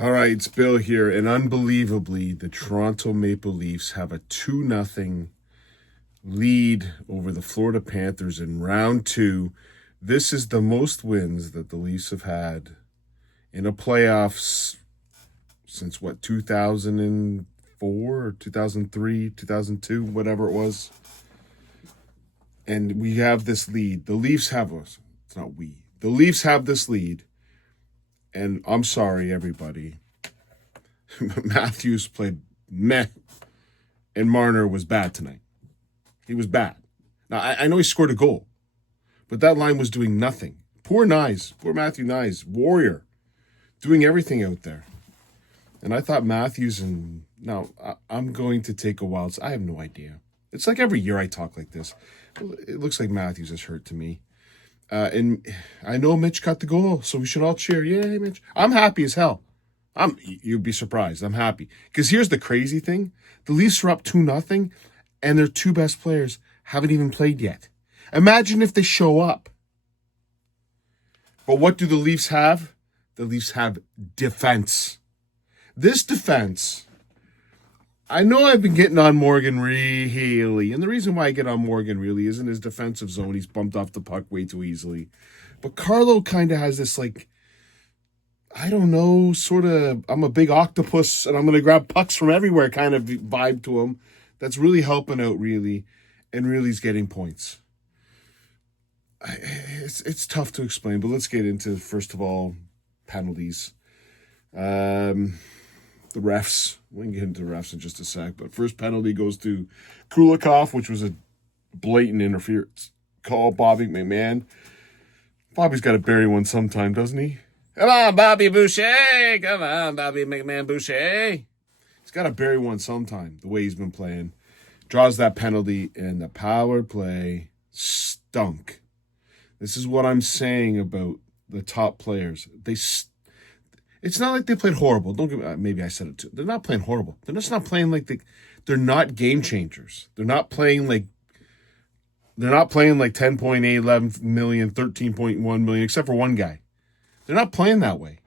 All right, it's Bill here, and unbelievably, the Toronto Maple Leafs have a 2-0 lead over the Florida Panthers in round two. This is the most wins that the Leafs have had in a playoffs since 2004 or 2003, 2002, whatever it was. And we have this lead. The Leafs have us. It's not we. The Leafs have this lead. And I'm sorry, everybody. Matthews played meh, and Marner was bad tonight. He was bad. Now, I know he scored a goal, but that line was doing nothing. Poor Matthew Nyes, warrior, doing everything out there. And I thought Matthews and... Now, I'm going to take a wild... I have no idea. It's like every year I talk like this. It looks like Matthews is hurt to me. And I know Mitch got the goal, so we should all cheer. Yay, Mitch. I'm happy as hell. You'd be surprised. I'm happy. Because here's the crazy thing. The Leafs are up 2-0, and their two best players haven't even played yet. Imagine if they show up. But what do the Leafs have? The Leafs have defense. This defense... I know I've been getting on Morgan really, and the reason why I get on Morgan really isn't his defensive zone. He's bumped off the puck way too easily. But Carlo kind of has this, like, I don't know, sort of, I'm a big octopus and I'm going to grab pucks from everywhere kind of vibe to him that's really helping out, really, and really is getting points. It's tough to explain, but let's get into, first of all, penalties. The refs. We can get into the refs in just a sec. But first penalty goes to Kulikov, which was a blatant interference call. Bobby McMahon. Bobby's got to bury one sometime, doesn't he? Come on, Bobby Boucher. Come on, Bobby McMahon Boucher. He's got to bury one sometime, the way he's been playing. Draws that penalty, and the power play stunk. This is what I'm saying about the top players. It's not like they played horrible. Maybe I said it too. They're not playing horrible. They're just not playing like they're not game changers. They're not playing like 10.8, 11 million, 13.1 million, except for one guy. They're not playing that way.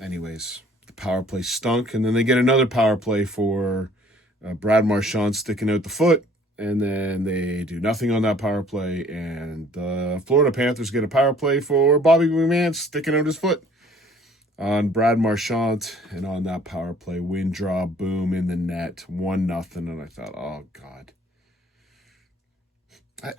Anyways, the power play stunk, and then they get another power play for Brad Marchand sticking out the foot, and then they do nothing on that power play, and the Florida Panthers get a power play for Bobby McMahon sticking out his foot on Brad Marchand, and on that power play, wind draw, boom, in the net, 1-0, and I thought, oh, God.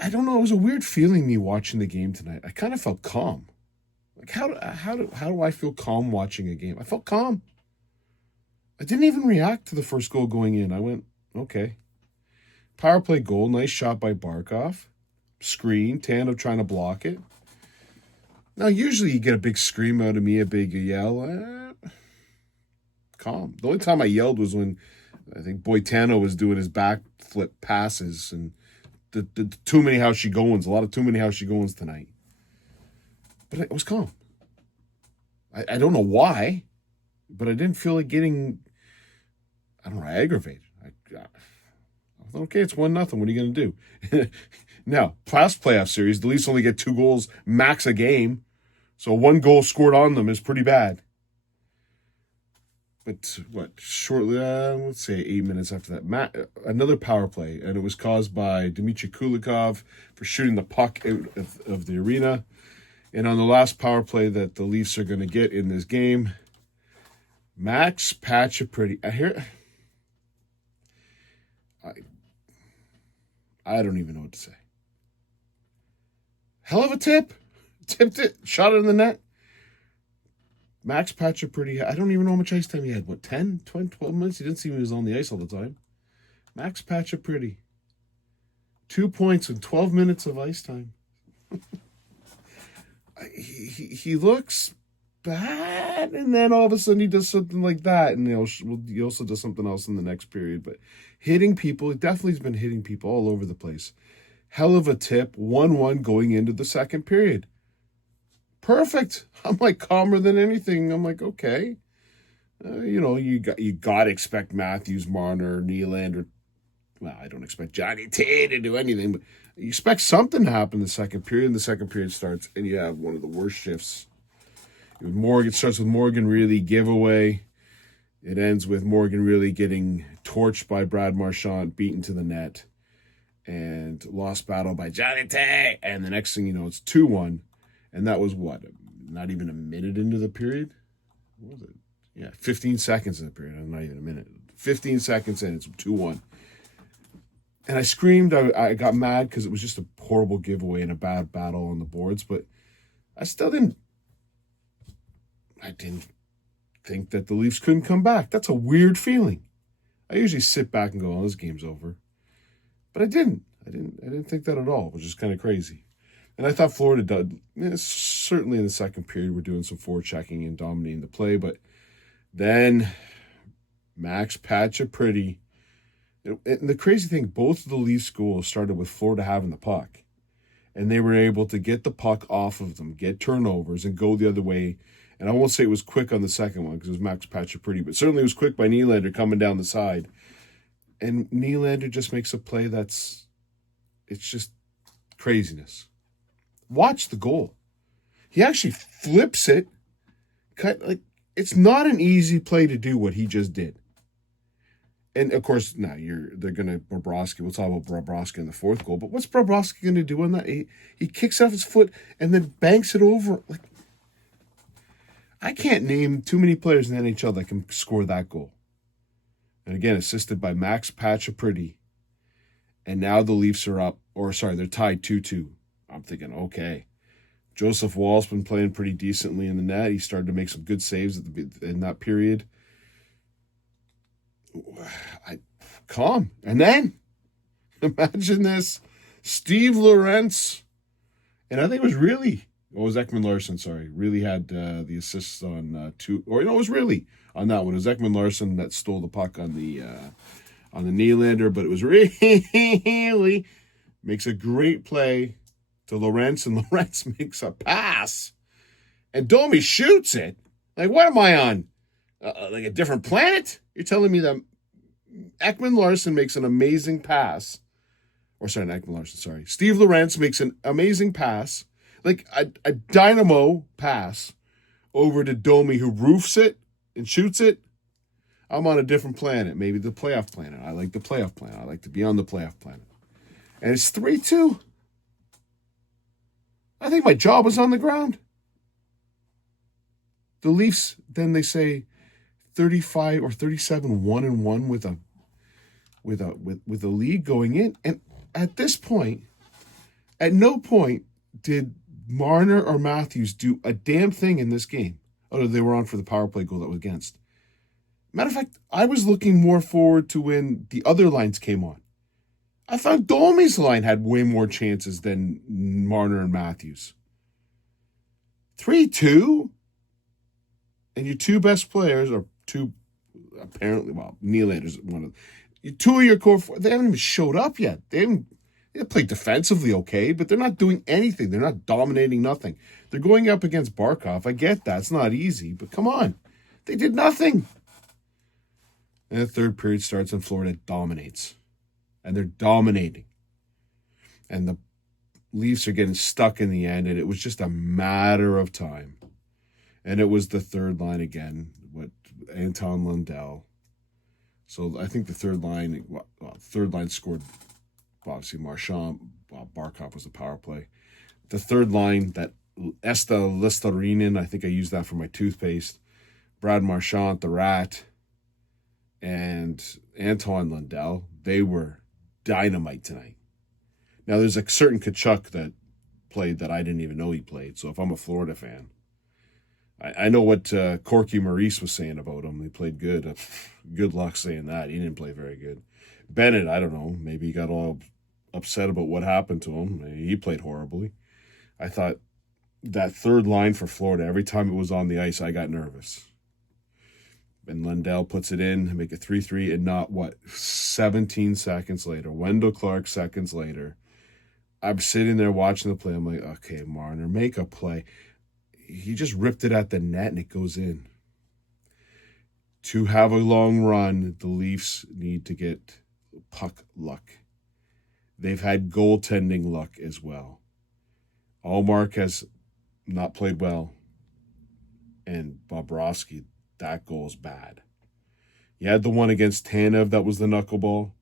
I don't know, it was a weird feeling, me watching the game tonight. I kind of felt calm. Like, how do I feel calm watching a game? I felt calm. I didn't even react to the first goal going in. I went, okay. Power play goal, nice shot by Barkov. Screen, Tanev trying to block it. Now, usually you get a big scream out of me, a big yell. Calm. The only time I yelled was when I think Boitano was doing his backflip passes, and the too many how she goings, a lot of too many how she goings tonight. But it was calm. I don't know why, but I didn't feel like getting, aggravated. I thought, okay, it's 1-0. What are you going to do? Now, past playoff series, the Leafs only get 2 goals max a game. So 1 goal scored on them is pretty bad. But shortly, let's say 8 minutes after that, another power play. And it was caused by Dmitry Kulikov for shooting the puck out of the arena. And on the last power play that the Leafs are going to get in this game, Max Patcha-pretty. I don't even know what to say. Hell of a tip. Tipped it. Shot it in the net. Max Patcha-pretty. I don't even know how much ice time he had. 10, 20, 12 minutes? He didn't seem he was on the ice all the time. Max Patcha-pretty. 2 points in 12 minutes of ice time. He looks bad, and then all of a sudden he does something like that, and he also does something else in the next period. But hitting people, he definitely has been hitting people all over the place. Hell of a tip, 1-1 going into the second period. Perfect. I'm like calmer than anything. I'm like, okay. You got to expect Matthews, Marner, Nylander. Well, I don't expect Johnny T to do anything, but you expect something to happen in the second period, and the second period starts, and you have one of the worst shifts Morgan starts with Morgan Reilly giveaway. It ends with Morgan Reilly getting torched by Brad Marchand, beaten to the net, and lost battle by Johnny Tay. And the next thing you know, it's 2-1. And that was what? Not even a minute into the period? What was it? Yeah, 15 seconds in the period. Not even a minute. 15 seconds in, it's 2-1. And I screamed. I got mad because it was just a horrible giveaway and a bad battle on the boards. But I didn't think that the Leafs couldn't come back. That's a weird feeling. I usually sit back and go, oh, this game's over. But I didn't. I didn't think that at all, which is kind of crazy. And I thought Florida did. Certainly in the second period, we're doing some forechecking and dominating the play. But then Max Patcha-pretty. And the crazy thing, both of the Leafs goals started with Florida having the puck. And they were able to get the puck off of them, get turnovers, and go the other way. And I won't say it was quick on the second one because it was Max Patcha-pretty, but certainly it was quick by Nylander coming down the side. And Nylander just makes a play it's just craziness. Watch the goal. He actually flips it. It's not an easy play to do what he just did. And, of course, now they're going to Bobrovsky. We'll talk about Bobrovsky in the fourth goal. But what's Bobrovsky going to do on that? He kicks off his foot and then banks it over. I can't name too many players in the NHL that can score that goal. And, again, assisted by Max Patcha-pretty. And now the Leafs are up. They're tied 2-2. I'm thinking, okay. Joseph Wall's been playing pretty decently in the net. He started to make some good saves in that period. Calm. And then, imagine this. Steve Lorentz. And I think it was really, Ekman Larsson, sorry. Really had the assists on two, it was really on that one. It was Ekman Larsson that stole the puck on the Nylander, but it was really makes a great play to Lorentz, and Lorentz makes a pass. And Domi shoots it. What am I on? A different planet? You're telling me that Ekman Larsson makes an amazing pass. Not Ekman Larsson, sorry. Steve Lorentz makes an amazing pass. A dynamo pass over to Domi, who roofs it and shoots it. I'm on a different planet, maybe the playoff planet. I like the playoff planet. I like to be on the playoff planet. And it's 3-2. I think my jaw was on the ground. The Leafs, then they say 35 or 37 1-1 with a lead going in. And at this point, at no point did Marner or Matthews do a damn thing in this game. Oh, they were on for the power play goal that was against. Matter of fact, I was looking more forward to when the other lines came on. I thought Domi's line had way more chances than Marner and Matthews. 3-2? And your two best players are Nylander's one of two of your core four. They haven't even showed up yet. They played defensively okay, but they're not doing anything. They're not dominating nothing. They're going up against Barkov. I get that. It's not easy, but come on. They did nothing. And the third period starts and Florida dominates. And they're dominating. And the Leafs are getting stuck in the end, and it was just a matter of time. And it was the third line again, Anton Lundell. So I think the third line scored, obviously Marchand, Barkov was the power play. The third line, that Esta Listerinen, I think I used that for my toothpaste. Brad Marchand, the Rat, and Anton Lundell, they were dynamite tonight. Now, there's a certain Kachuk that played that I didn't even know he played. So if I'm a Florida fan, I know what Corky Maurice was saying about him. He played good. Good luck saying that. He didn't play very good. Bennett, I don't know. Maybe he got all upset about what happened to him. He played horribly. I thought that third line for Florida, every time it was on the ice, I got nervous. And Lundell puts it in, make it 3-3, and not, 17 seconds later. Wendell Clark seconds later. I'm sitting there watching the play. I'm like, okay, Marner, make a play. He just ripped it at the net, and it goes in. To have a long run, the Leafs need to get puck luck. They've had goaltending luck as well. Allmark has not played well. And Bobrovsky, that goal's bad. You had the one against Tanev that was the knuckleball.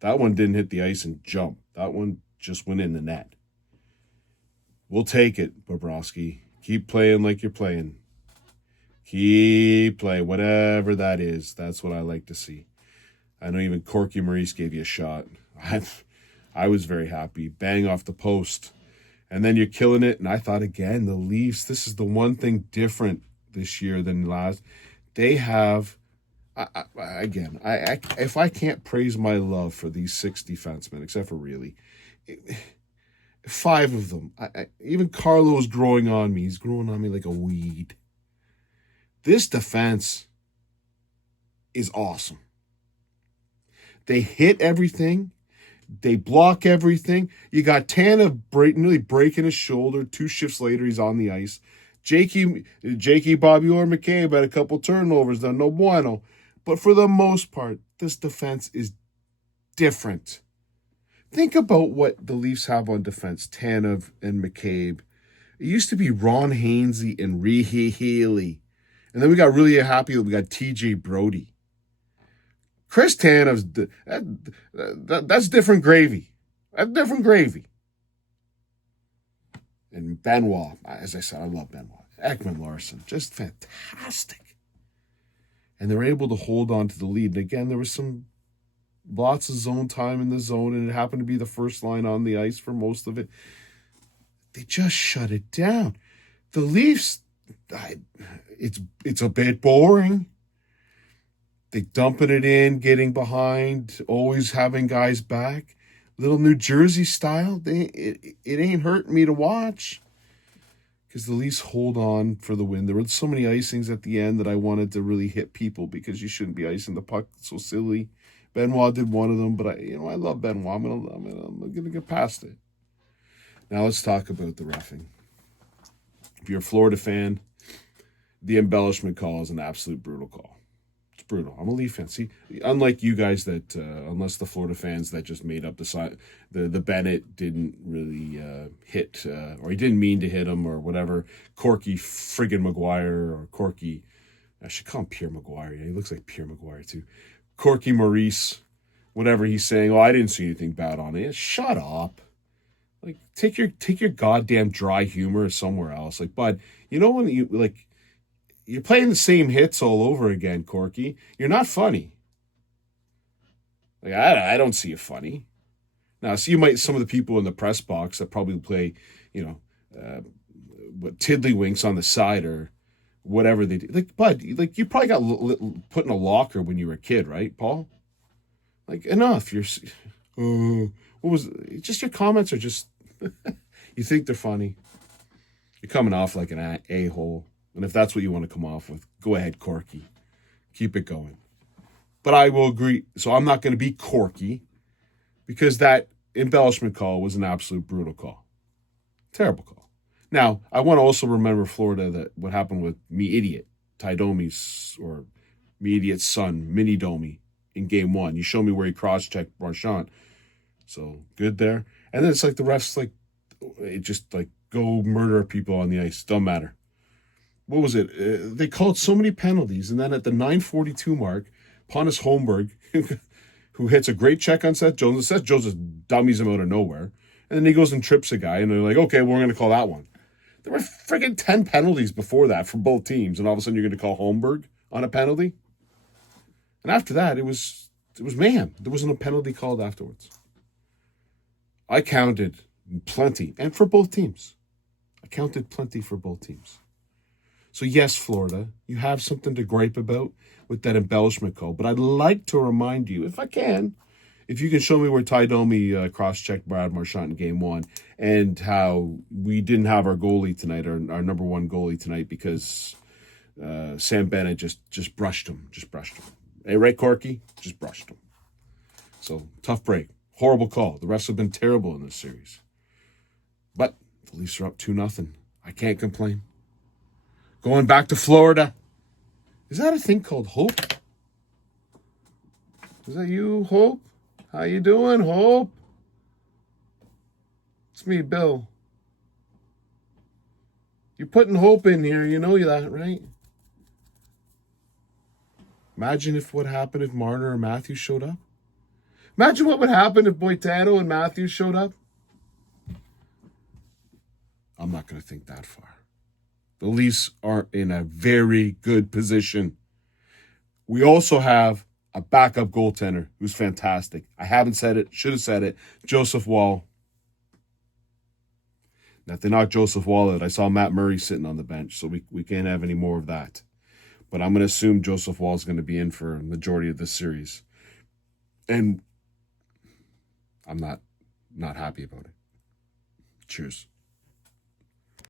That one didn't hit the ice and jump. That one just went in the net. We'll take it, Bobrovsky. Keep playing like you're playing. Keep playing, whatever that is. That's what I like to see. I know even Corky Maurice gave you a shot. I was very happy. Bang off the post. And then you're killing it. And I thought, again, the Leafs, this is the one thing different this year than last. They have, if I can't praise my love for these 6 defensemen, except for really, 5 of them. Even Carlo's growing on me. He's growing on me like a weed. This defense is awesome. They hit everything. They block everything. You got Tanev nearly breaking his shoulder. 2 shifts later, he's on the ice. Jakey Bobby or McCabe had a couple turnovers. No bueno. But for the most part, this defense is different. Think about what the Leafs have on defense, Tanev and McCabe. It used to be Ron Hainsey and Rehe Healy. And then we got really happy that we got TJ Brody. Chris Tanev's, that's different gravy. That's different gravy. And Benoit, as I said, I love Benoit. Ekman Larson, just fantastic. And they were able to hold on to the lead. And again, there was lots of zone time in the zone, and it happened to be the first line on the ice for most of it. They just shut it down. The Leafs, it's a bit boring. They dumping it in, getting behind, always having guys back. Little New Jersey style. It ain't hurting me to watch. Because the Leafs hold on for the win. There were so many icings at the end that I wanted to really hit people because you shouldn't be icing the puck. It's so silly. Benoit did one of them, but I love Benoit. I'm gonna get past it. Now let's talk about the reffing. If you're a Florida fan, the embellishment call is an absolute brutal call. It's brutal. I'm a Leaf fan. See, unlike you guys that, unless the Florida fans that just made up the Bennett didn't really hit, or he didn't mean to hit him or whatever. Corky friggin' Maguire or Corky, I should call him Pierre Maguire. Yeah, he looks like Pierre Maguire too. Corky Maurice, whatever he's saying. Oh, I didn't see anything bad on it. Shut up. Like, take your goddamn dry humor somewhere else. Like, bud, you know when you're playing the same hits all over again, Corky. You're not funny. Like, I don't see you funny. Now, so you might, some of the people in the press box that probably play, tiddlywinks on the side or whatever they do. Like, bud, like you probably got put in a locker when you were a kid, right, Paul? Like, enough. What was just your comments are just you think they're funny. You're coming off like an a-hole. And if that's what you want to come off with, go ahead, Corky. Keep it going. But I will agree. So I'm not going to be Corky because that embellishment call was an absolute brutal call. Terrible call. Now, I want to also remember Florida that what happened with me idiot, Ty Domi's, or me idiot's son, Mini Domi, in game 1. You show me where he cross-checked Marchand. So, good there. And then it's like the refs, like, it just, like, go murder people on the ice. Don't matter. What was it? They called so many penalties. And then at the 9:42 mark, Pontus Holmberg, who hits a great check on Seth Jones. Seth Jones just dummies him out of nowhere. And then he goes and trips a guy. And they're like, okay, we're going to call that one. There were friggin' 10 penalties before that for both teams. And all of a sudden you're going to call Holmberg on a penalty? And after that, it was mayhem. There wasn't a penalty called afterwards. I counted plenty. And for both teams. I counted plenty for both teams. So yes, Florida, you have something to gripe about with that embellishment call. But I'd like to remind you, if I can, if you can show me where Ty Domi cross-checked Brad Marchand in game 1 and how we didn't have our goalie tonight, our number 1 goalie tonight, because Sam Bennett just brushed him. Hey, right, Corky? Just brushed him. So, tough break. Horrible call. The refs have been terrible in this series. But the Leafs are up 2-0. I can't complain. Going back to Florida. Is that a thing called Hope? Is that you, Hope? How you doing, Hope? It's me, Bill. You're putting Hope in here. You know that, right? Imagine if what happened if Marner or Matthews showed up. Imagine what would happen if Boitano and Matthews showed up. I'm not going to think that far. The Leafs are in a very good position. We also have a backup goaltender who's fantastic. I haven't said it, should have said it. Joseph Woll. Now, if they knock Joseph Woll out, I saw Matt Murray sitting on the bench, so we can't have any more of that. But I'm going to assume Joseph Woll is going to be in for a majority of this series. And I'm not happy about it. Cheers.